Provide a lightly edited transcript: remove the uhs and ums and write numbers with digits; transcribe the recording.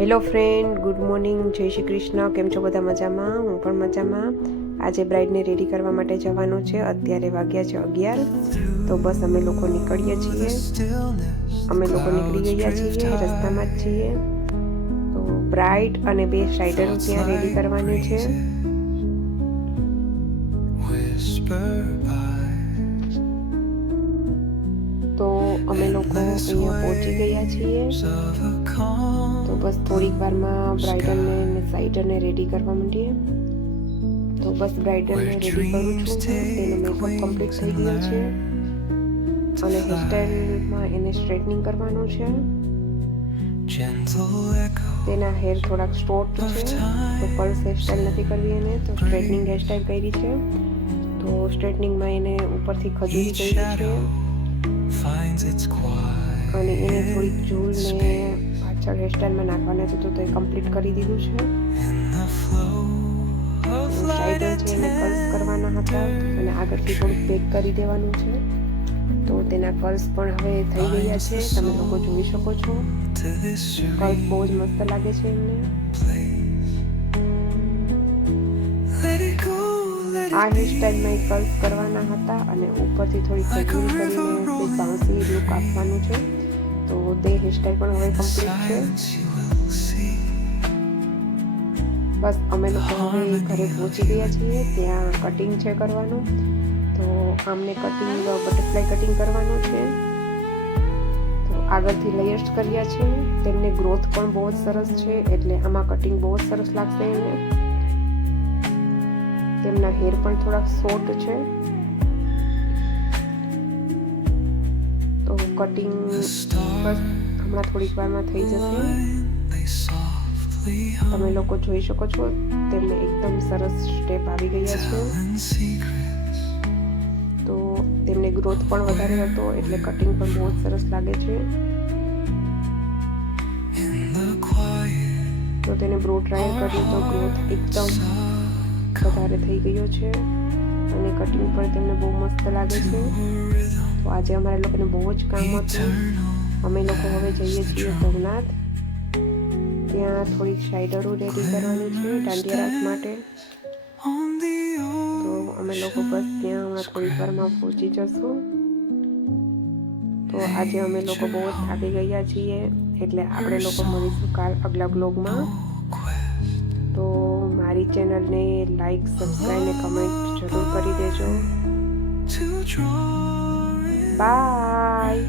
Hello friend, good morning, જય શ્રી કૃષ્ણ. કેમ છો બધા? મજામાં? હું પણ મજામાં. આજે બ્રાઇડને રેડી કરવા માટે જવાનું છે. અત્યારે વાગ્યા છે 11. તો બસ અમે લોકો નીકળીએ છીએ. અમે લોકો નીકળી ગયા છીએ, રસ્તામાં જ છીએ. તો બ્રાઇડ અને 2 સાઇડરો ત્યાં રેડી કરવાની છે. તો અમે લોકો અહીંયા પહોંચી ગયા છીએ. તો બસ થોડીક વારમાં બ્રાઇડલને અને સાઇડરને રેડી કરવા માંડીએ. તો બસ બ્રાઇડલને રેડી કરું છું. તેનો મેકઅપ કમ્પ્લીટ થઈ ગયો છે અને હેરસ્ટાઈલમાં એને સ્ટ્રેટનિંગ કરવાનું છે. તેના હેર થોડાક શોર્ટ છે, તો કર્લ્સ હેરસ્ટાઈલ નથી કરવી એને, તો સ્ટ્રેટનિંગ હેરસ્ટાઈલ કરી છે. તો સ્ટ્રેટનિંગમાં એને ઉપરથી ખજૂરી કરી છે અને એને થોડીક ઝૂલને પાછળ હેરસ્ટાઈલમાં નાખવાના છે, તો તે કમ્પ્લીટ કરી દીધું છે. સાઈડર છે એને કર્લ્સ કરવાના હતા અને આગળથી થોડુંક પેક કરી દેવાનું છે. તો તેના કર્લ્સ પણ હવે થઈ ગયા છે, તમે લોકો જોઈ શકો છો. કર્લ્સ બહુ જ મસ્ત લાગે છે એમને. આ હેરસ્ટાઈલમાં કર્લ્સ કરવાના હતા અને ઉપરથી થોડી ખજૂરી કરીને તે બાઉન્સી લુક આપવાનું છે. તો તે હેરસ્ટાઈલ પણ હવે કમ્પ્લીટ છે. બસ અમે લોકો હવે ઘરે પહોંચી ગયા છીએ. ત્યાં કટિંગ છે કરવાનું. તો આમને કટિંગ બટરફ્લાય કટિંગ કરવાનું છે. તો આગળથી લેયર્સ કર્યા છે. તેમને ગ્રોથ પણ બહુ જ સરસ છે, એટલે આમાં કટિંગ બહુ જ સરસ લાગશે એને. તેમના હેર પણ થોડાક શોર્ટ છે, તો કટિંગ બસ હમણાં થોડીક વારમાં થઈ જશે. તમે લોકો જોઈ શકો છો, તેમને એકદમ સરસ સ્ટેપ આવી ગયા છે. તો તેમને ગ્રોથ પણ વધારે હતો, એટલે કટિંગ પણ બહુ સરસ લાગે છે. તો તેને બ્રો ડ્રાયર કર્યું તો ગ્રોથ એકદમ વધારે થઈ ગયો છે અને કટિંગ પણ તેમને બહુ મસ્ત લાગે છે. તો આજે અમારા લોકોને બહુ જ કામ હતું. અમે લોકો હવે જઈએ છીએ સોમનાથ. ત્યાં થોડીક સાઇડરો રેડી કરવાની છે દાંડિયા રાસ માટે. તો અમે લોકો બસ ત્યાં હમણાં થોડીક વારમાં પહોંચી જશું. તો આજે અમે લોકો બહુ જ થાકી ગયા છીએ, એટલે આપણે લોકો મળીશું કાલ આગલા બ્લોગમાં. તો મારી ચેનલને લાઈક, સબસ્ક્રાઈબ ને કમેન્ટ જરૂર કરી દેજો. બાય.